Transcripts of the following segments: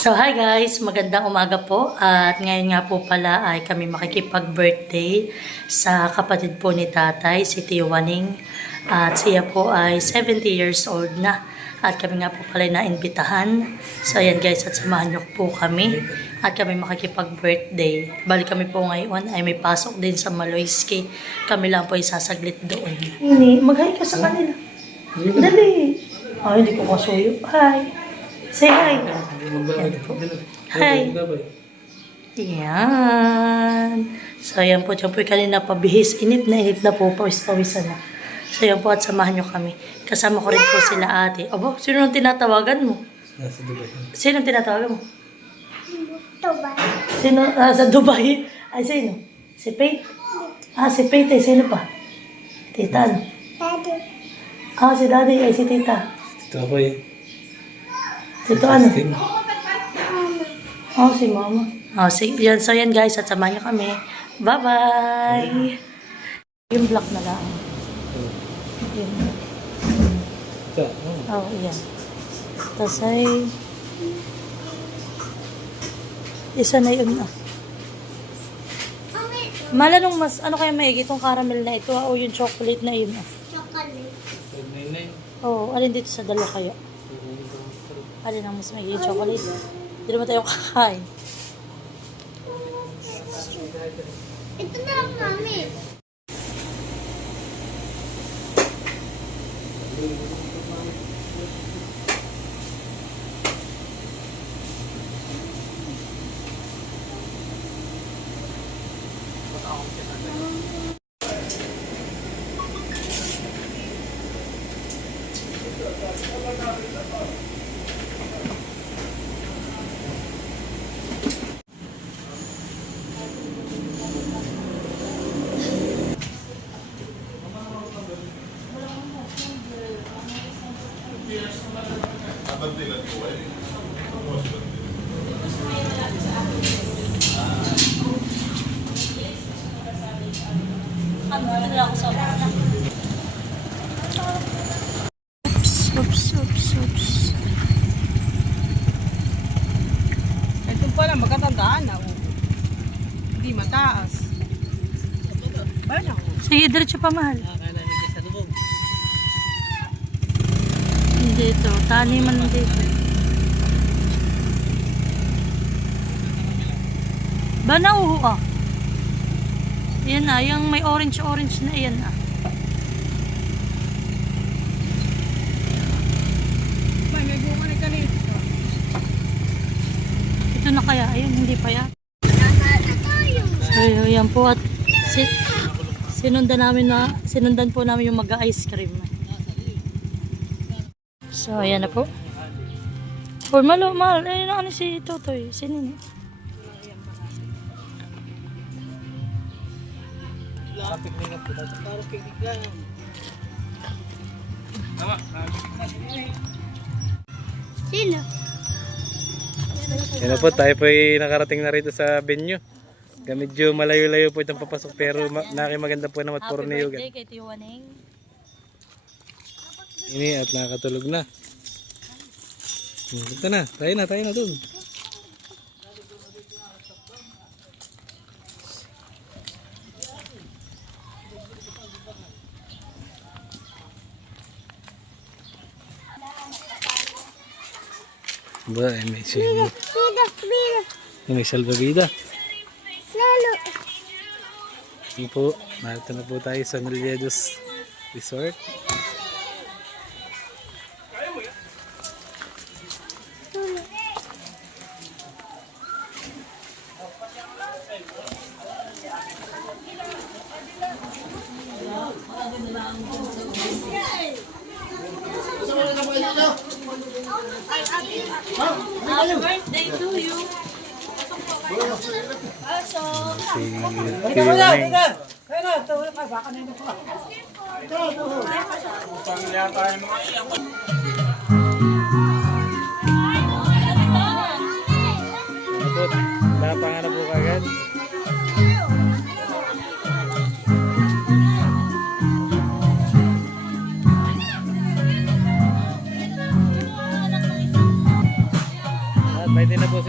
So hi guys, magandang umaga po at ngayon nga po pala ay kami makikipag-birthday sa kapatid po ni tatay, si Tio Waning, at siya po ay 70 years old na at kami nga po pala naimbitahan. So ayan guys, at samahan niyo po kami at kami makikipag-birthday. Bali kami po ngayon ay may pasok din sa Maloyski. Kami lang po ay sasaglit doon. Ini, mag-hi ka sa kanila. Dali. Ay, hindi ko kasuyo. Hi. Say hi. Yan po. Hi. Yan. So, yan po. Diyan po kanina pabihis. Inip na po. Pawis-pawisan na. So, yan po at samahan nyo kami. Kasama ko rin po sila ate. Abo, sino nang tinatawagan mo? Sa Dubai. Sino nang tinatawagan mo? Dubai. Sino? Sa Dubai? Ay, sino? Si Faith? Si Faith. Ay, sino pa? Tita. Ano? Daddy. Si Daddy. Ay, si Tita. Ito ako eh. Ito ano? Testing. Si Mama. Yan. So, yan guys. At samahan nyo kami. Bye-bye! Yung black na lang. Yun. Ito. Yan. Tapos ay... Isa na yun. Mala nung mas... Ano kaya maigi itong caramel na ito? O yung chocolate na yun. Chocolate. Alin dito sa dalawa kayo? Alin ang mas maigi yung chocolate? Hindi naman tayo kakain. Ito na lang, mami. Ano na ako sa mga. Oops. Ito pala, magkatandaan na. Hindi mataas. Bayan ako. Sige, diretso pa mahal. Dito, taniman dito. Ba nauho ah? Yan na, yung may orange na yan ah. May bunga na kanito. Ito na kaya, ayun, hindi pa yan. So, yan po at sinundan po namin yung mag-ice cream. So, ayan na po. Mahal. Ano si Totoy? Sino yun? Sino? Yan na po, tayo po ay nakarating na rito sa venue. Medyo malayo-layo po itong papasok pero nakimaganda po naman puro Happy niyugan. birthday kay Tio Waning. Ini at nakatulog na. Ito na, tayo na dun. Ba, may swimming. May salvavida. Lalo. Ito po, narito na po tayo sa Noliedos Resort. Happy birthday to you. Si Kiwaning. Ano po, napangarap po kagad. Pwede na po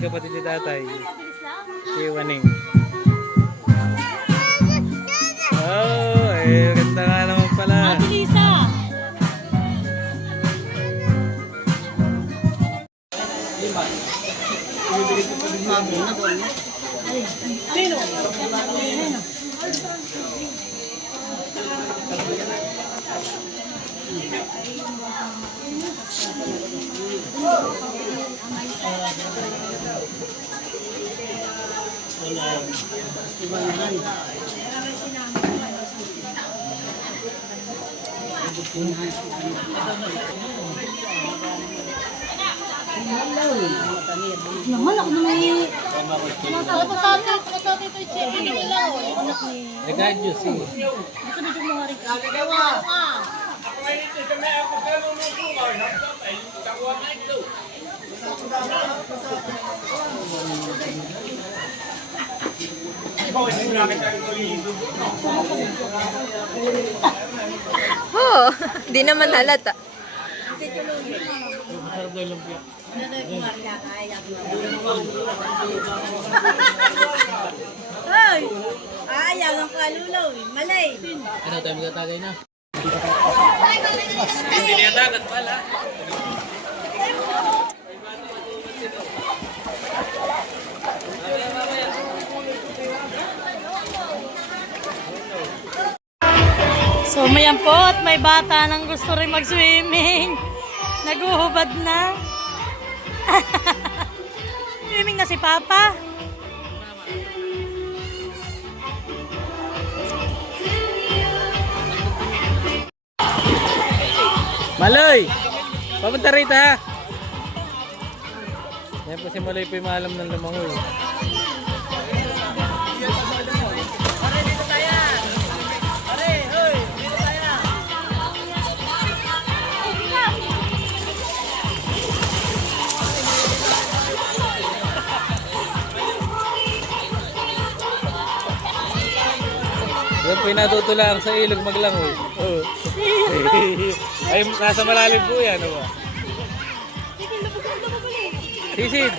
kapatid ni tatay. Si Waning. Oh, ganda nga naman pala. Ate Lisa! Naman ako naman yung... Tapos sa atin ito i-check. Hindi nila ako. Nag-adjust eh. Gusto na yung mga rin. Oh, di naman halata. Ay! Ayaw ng kalulaw. Malay. Ano tayo magtatagay na? So mayan po at may bata nang gusto rin mag-swimming. Naguhubad na. Swimming na si Papa. Maloy! Papunta rito ha! Yan po si Maloy po yung maalam ng lumangoy. Yan po yung natutulang sa ilog maglangoy. Oh. Ay, nasa malalim po yan. Ano ba? Sisid.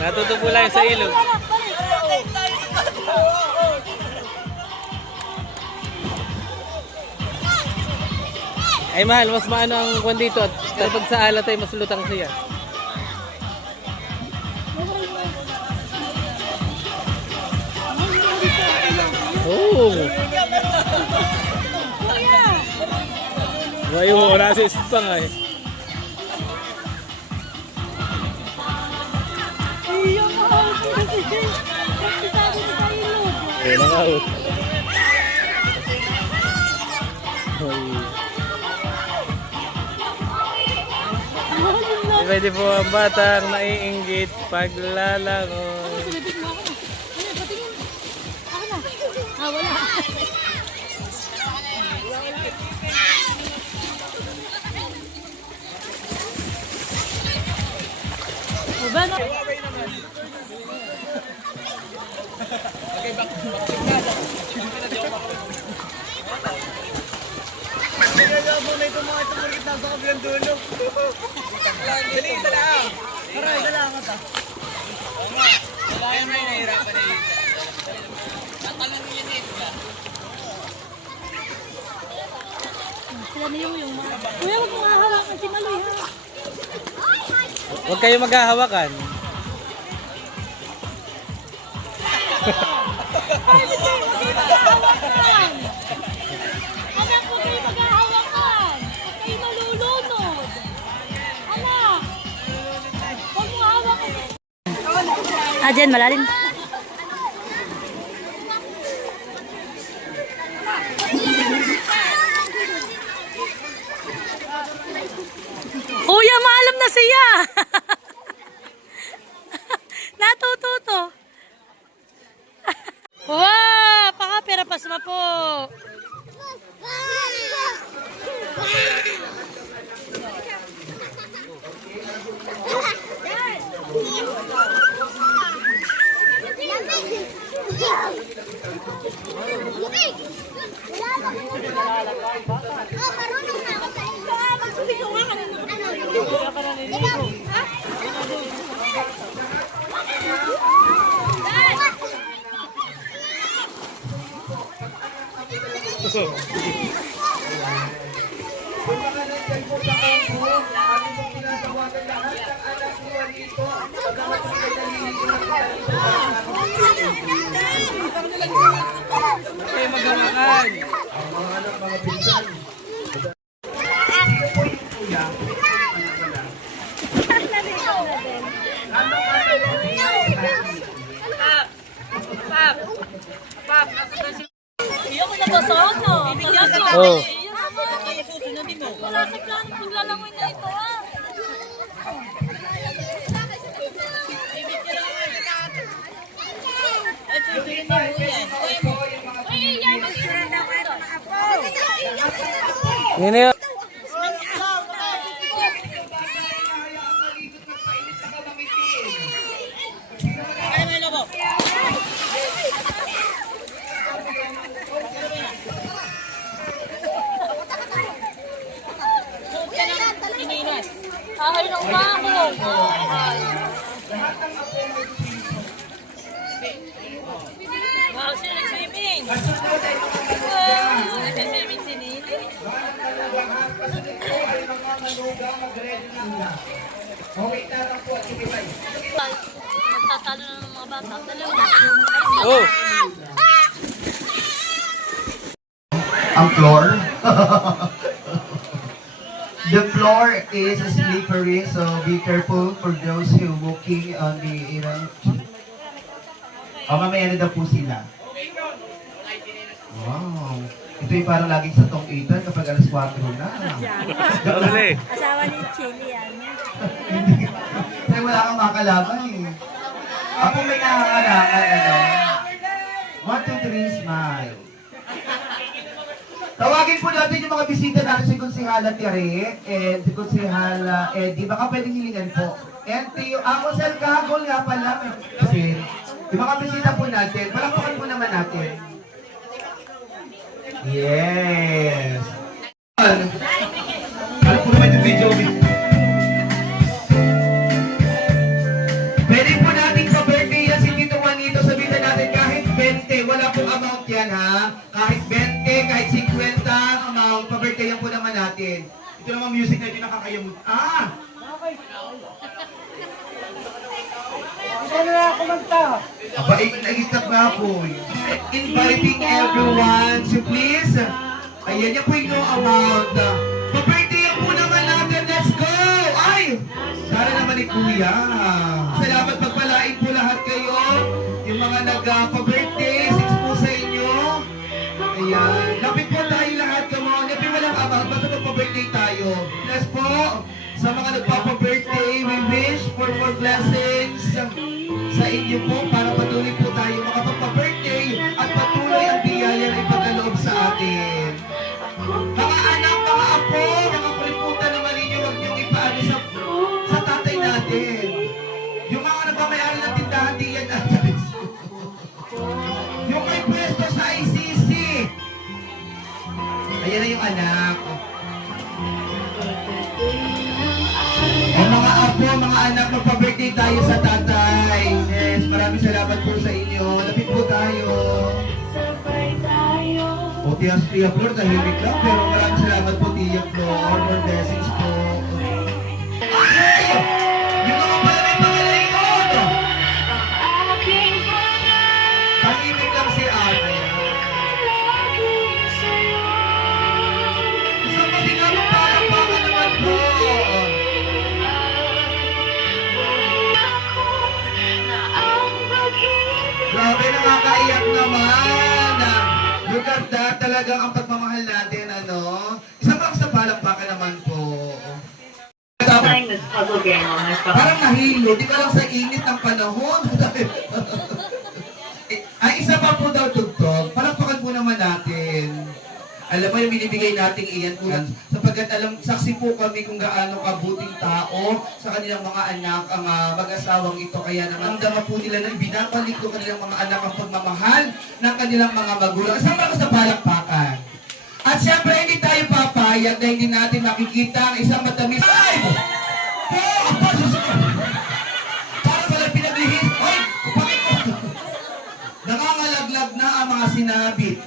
Natuto po lang sa ilog. Ay mahal, mas maano ang kwan dito at kapag sa alat ay mas lutang siya. Oh. Ngayon mo na si Spang ay. Out. Pwede po ang batang naiinggit paglalangoy. Sila na yung mga... Kuya, huwag mong hahawakan si Maloy ha. Huwag kayo maghahawakan. Anak, huwag kayo maghahawakan. Huwag kayo malulunod. Anak, huwag mong hawakan. Dyan, malalim. Kuya, maalam na siya. Natututo. Wow, pakapera pasma po. Marunong na ako sa Okay, maghawakan. Iyo ko na to sa ano. Bibigyan ko. Oh. Wala sa plano paglalangoy na ito ah. Nino yun. Ahay ng bako. Wow, sino nag-swimming? Wow, nag-swimming si Nini. Magtatalo na ng mga bata. Dalawa. Oh. Ang floor. The floor is slippery, so be careful for those who walking on the, you know. Mamaya na daw po sila. Wow. Ito yung parang laging sa tong 8 kapag alas 4 na. Uli. Asawa ni Chili yan. Kasi wala kang makalaban eh. Ako may nakakarangan, ano. 1, 2, 3, smile. Tawagin po natin yung mga bisita natin si Konsihala Tere and si Konsihala Eddie. Baka pwedeng hilingan po. And Tio, ako Sir Kahagol nga pala. Kasi yung mga bisita po natin, palakpakan po naman natin. Yes! Ano po naman yung video? Pwede po natin pa-birthday yan si Tito Juanito. Sabihin na natin kahit 20, wala pong amount yan ha. Kahit 20, kahit 50 amount, pa-birthday yan po naman natin. Ito naman music na ito nakakayamot. Aba, nag-stop nga po. Inviting everyone to please. Ayan, yan po yung no amount. Pa-birthday yan po naman natin. Let's go! Ay! Sana naman ni Kuya. Salamat, pagpalain po lahat kayo. Yung mga nagpa-birthday, 6 po sa inyo. Ayan. Lapit po tayo lahat. Come on. Lapit walang amount. Basta magpa-birthday tayo. Yes po. Sa mga nagpapa-birthday, we wish for more blessings sa inyo po para patuloy po tayo makapagpa-birthday at patuloy ang biyaya na ipagkaloob sa atin. Mga anak, mga apo, mga kuliputan naman ninyo, huwag niyong ipaano sa tatay natin. Yung mga nagmamayari ng tindahan, di yan natin. Yung may pwesto sa ICC. Ayan na yung anak. Ang mga apo, mga anak, magpa-birthday tayo sa tatay. Yes, maraming salamat po sa inyo. Lapit po tayo. O, Tia Flor, tahimik lang, pero maraming salamat po, Tia Flor. More blessings po. Ay! Yung mga pala may pangalayot! Tahimik lang si ate. Isang masinabang palakpakan naman po. Grabe, nakakaiyak naman. Look at that, talagang ang pagmamahal natin, ano? Isang box na palakpakan naman po. Playing this puzzle game on my phone. Parang nahilo, di ba lang sa init ng panahon? Ay, isa pa po daw tugtog, palakpakan po naman natin. Alam mo yung binibigay nating iyan po, sapagkat saksi po kami kung gaano kabuting tao sa kanilang mga anak, ang mag-asawang ito. Kaya naman po nila na binabalik ko kanilang mga anak ang pagmamahal ng kanilang mga magulang. Sama ka sa palakpakan. At syempre, hindi tayo papayag na hindi natin makikita ang isang matamis. Ay! Para pala pinaglihis. Ay! Bakit? Nangangalaglag na ang mga sinabit.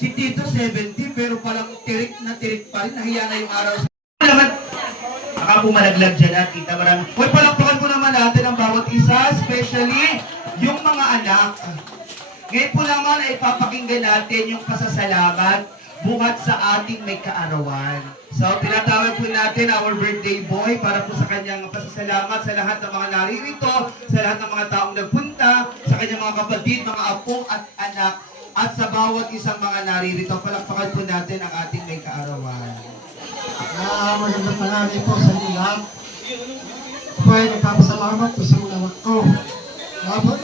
Si dito 70 pero palang tirik pa rin. Nahiya na yung araw. Baka po malaglag dyan at kita marami. Hoy, palakpakan po naman natin ang bawat isa, especially yung mga anak. Ngayon po naman ay papakinggan natin yung pasasalamat buhat sa ating may kaarawan. So, tinatawag po natin our birthday boy para po sa kanyang pasasalamat sa lahat ng mga naririto, sa lahat ng mga taong nagpunta, sa kanyang mga kapatid, mga apo at anak, at sa bawat isang mga naririto. Palakpakan po natin ang ating may kaarawan. Magandang tanghali po sa inyo lahat. Ako ay nagpapasalamat po sa mga anak ko.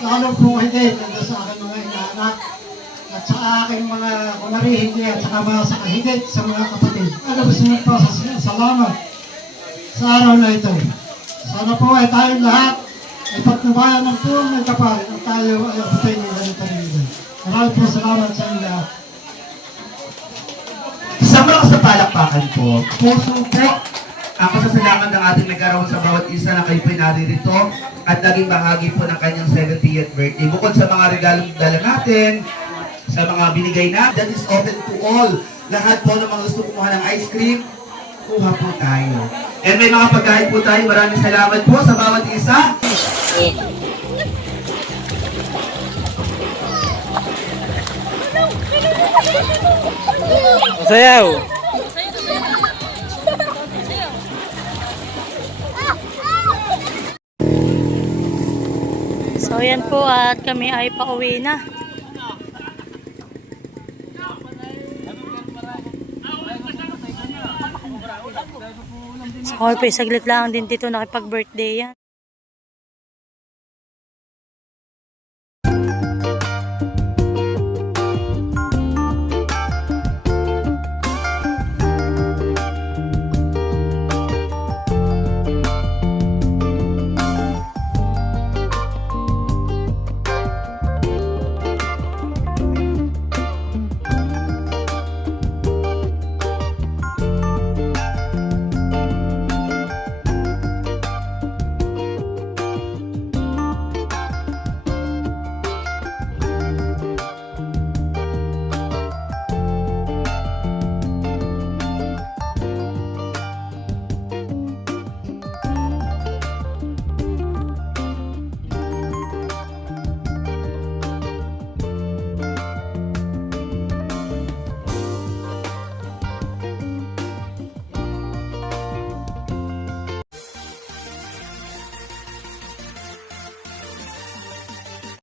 Lalo po higit sa aking mga inaanak at sa aking mga kunari hindi at saka mga sa higit sa mga kapatid. Ano gusto nyo po salamat sa araw na ito. Sana po ay tayong lahat ay patnubayan ng puong ng kapal at tayo ay apatay ng ganito rin. Maraming po salamat sa inyo lahat. Isang malakas na palakpakan po. Puso po ang pasasalamat ng ating nagkaroon sa bawat isa na kayo po'y naririto at naging bahagi po ng kanyang 70th birthday. Bukod sa mga regalong dala natin, sa mga binigay na, that is open to all. Lahat po ng mga gusto kumuha ng ice cream, kuha po tayo. And may mga pagkain po tayo. Maraming salamat po sa bawat isa. Sayaw! So yan po at kami ay pauwi na. So kami po saglit lang din dito nakipag-birthday yan.